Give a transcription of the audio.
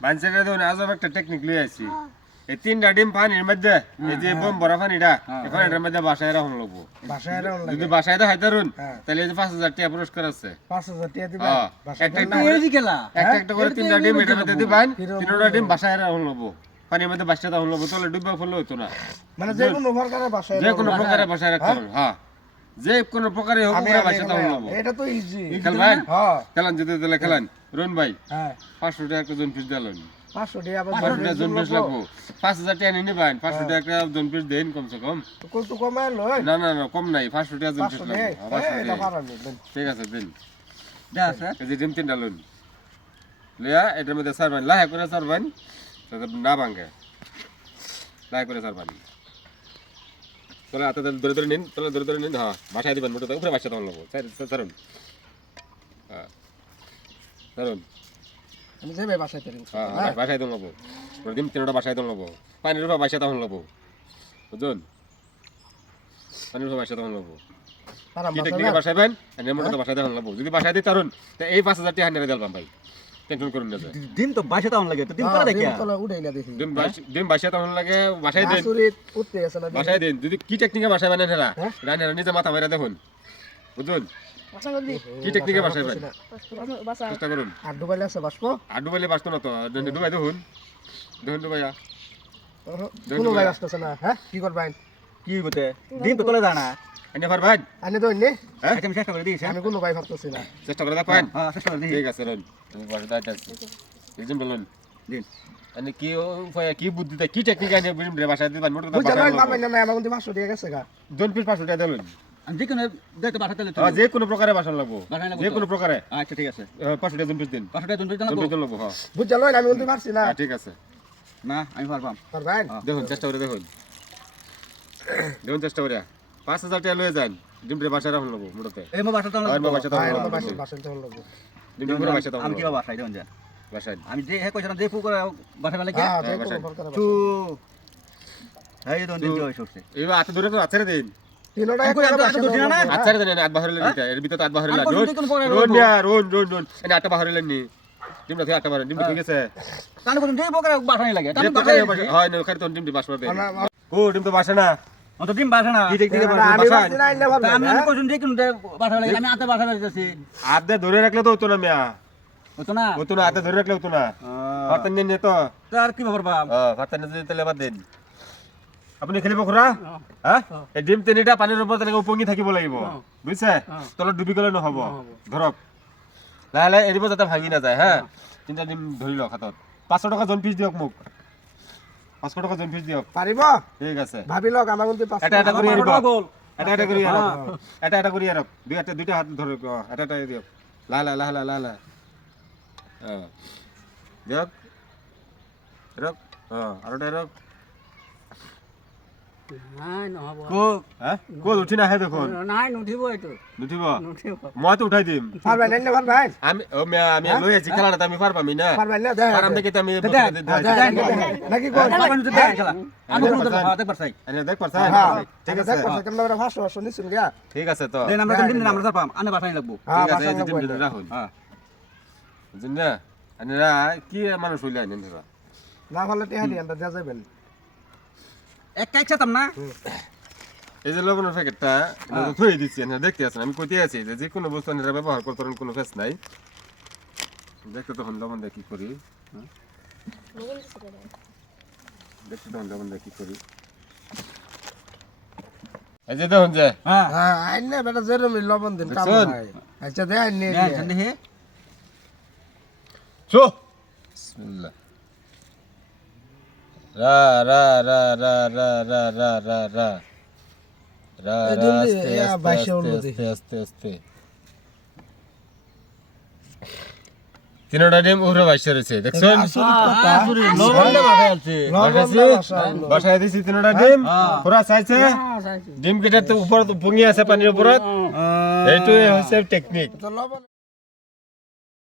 মানুষের দেখুন আজব একটা টেকনিক লিয়ে আছি এই তিনটা ডিম পানির মধ্যে এই যে বোম ভরা পানিটা এই পানিটার মধ্যে বাসায় রাখুন লাগবো। যদি বাসায় হ্যাঁ। তাহলে এই যে পাঁচ হাজার টাকা পুরস্কার আছে। হ্যাঁ, একটা একটা করে- তিনটা ডিম এটার মধ্যে দিবেন তিনটা ডিম বাসায় রাখুন লাগবো। পানির মধ্যে বাসায় রাখুন লাগবো তাহলে ডুববা ফেললে হতো না। মানে যে কোনো প্রকারের বাসায় যে কোনো প্রকারে বাসায় রাখতে হ্যাঁ? যে কোনো প্রকারে হোক বাসায় রাখুন। লাগবো। এটা তো ইজি খেলবেন? হ্যাঁ। খেলান যদি তাহলে খেলান। রুন ভাই হ্যাঁ। পাঁচশো টাকা একটা জন পিস দিলেন পাঁচশো টাকা পাঁচশো টাকা জন পিস লাগবো। পাঁচ হাজার টাকা নিয়ে নেবেন পাঁচশো হ্যাঁ। টাকা জন পিস দেন কমসে কম। কত কমায় লয় না না না কম নাই পাঁচশো টাকা জন পিস লাগবো। হ্যাঁ। ঠিক আছে দিন। যা স্যার ডিম তিনটা লুন লিয়া এটার মধ্যে সারবেন লাহে করে সারবেন যাতে না ভাঙে। লাহে করে সারবেন। তাহলে হাতে ধরে ধরে নিন তাহলে ধরে ধরে নিন হ্যাঁ বাসায় দিবেন মোটে উপরে বাসায় তখন সারুন। হ্যাঁ সারুন আমি যাবে বাসায় তেরিং হ্যাঁ হ্যাঁ, বাসায় তখন নেব ডিম তিনটা বাসায় তখন নেব পানির উপর বাসায় তখন নেব বুঝুন পানির উপর বাসায় তখন নেব বাসায় বাসায় তখন যদি বাসায় দিই তারুন তো এই পাঁচ হাজার টাকা নিয়ে দিলাম ভাই। টেনশন করুন না যে। তো লাগে তো করে দেখে উঠাই না দেখি। বাসায় তখন লাগে বাসায় দিন। উঠতে না বাসায় দিন। যদি কি টেকনিকে বাসায় বানেন হেরা হ্যাঁ? রান নিজে মাথা মেরে দেখুন। বুঝুন কি টেকনিকে বাসায় বান চেষ্টা করুন। আর ডুবাইলে আছে বাসপ আর ডুবাইলে বাঁচতো না তো ডুবাই দেখুন। দেখুন ডুবাইয়া। কোনো ভাই আসতেছে না হ্যাঁ? কি করবেন কি বলতে ডিম তো তোলে জানা এনে পারবেন আনি তো নে হ্যাঁ? আমি চেষ্টা করে দিয়েছি আমি কোনো ভাই ভাবতেছি না। চেষ্টা করে দেখবেন হ্যাঁ? চেষ্টা করে দিয়েছি ঠিক আছে রন তুমি আছে বলুন দিন। এনে কি উপায় কি বুদ্ধিতে কি টেকনিক আনি বিম বাসায় দিবেন মোটর নয় পাবেন না আমার কিন্তু পাঁচশো টাকা গেছে গা। জন পিস পাঁচশো টাকা দিলেন। যে কোনো দেখতে পাঠাতে হ্যাঁ যে কোনো প্রকারে বাসা লাগবো। যে ঠিক আছে। পাঁচশো টাকা জম্পিস দিন। পাঁচশো টাকা জম্পিস দিন লাগবো? হ্যাঁ। আমি বলতে হ্যাঁ, চেষ্টা করে দেখুন। দেখুন চেষ্টা করে। পাঁচ হাজার টাকা লয়ে যান। ডিমটির বাসা রাখুন লাগবো মোটাতে। এই মো বাসা তো লাগবো। বাসা তো আমি কি বাসা যে। হ্যাঁ কইছিলাম যে দূরে তো আছে রে দিন। ধরে রাখলে তো হতো না মেয়া। হতো না? হতো না ধরে রাখলে না। ফাতান নিয়ে তো। আর কি ব্যাপার বাবা ফাতান নিয়ে তাহলে আবার আপুনি খেলিব খুৰা? হা? এই ডিম তিনিটা পানীৰ ওপৰত তেনেকৈ উপঙি থাকিব লাগিব। বুজিছে? তলত ডুবি গ'লে নহ'ব। ধৰক। লাহে লাহে এৰিব যাতে ভাঙি নাযায় হা? তিনিটা ডিম ধৰি লওক হাতত। পাঁচশো টকা জন পিচ দিয়ক মোক। পাঁচশো টকা জন পিচ দিয়ক। পাৰিব? ঠিক আছে। ভাবি লওক আমাৰ কিন্তু এটা এটা কৰি এৰিব। এটা এটা কৰি এৰক। এটা এটা কৰি এৰক। দুই এটা দুইটা হাত ধৰক অঁ এটা এটা দিয়ক। লাহে লাহে লাহে লাহে লাহে লাহে। অঁ। দিয়ক। এৰক। অঁ আৰু এটা এৰক। মতো উঠাই দিম। আমি আমি আমি ঠিক আছে। ঠিক আছে তো। দেন আমরা পাম ঠিক আছে এই দিন রাখুন হ্যাঁ কি মানুষ হইলা আনেন না ভালো টেহালি আন্দা যাবেন এক না। এই যে লবণের প্যাকেটটা থই দিচ্ছি না দেখতে আছেন আমি কইতে আছি যে যে কোনো বস্তু আনিরা ব্যবহার করতে পারেন কোনো ফেস নাই। দেখতে তখন লবণ দিয়ে কি করি? দেখতে তখন লবণ দিয়ে কি করি। এই যে দেখুন যে হ্যাঁ। হ্যাঁ আইনে বেটা যেরম লবণ দিন কাম নাই। আচ্ছা দে আইনে দেন সন্দেহ হে Ra ra ra ra ra ra ra ra ra. Ra ra রা আস্তে আস্তে আস্তে তিনটা ডিম উপরে বাইশে রয়েছে দেখছেন? বসাই দিছি তিনটা ডিম। পুরা চাইছে। ডিম কেটে উপর পুঙি আছে পানির উপর। এইটাই হচ্ছে টেকনিক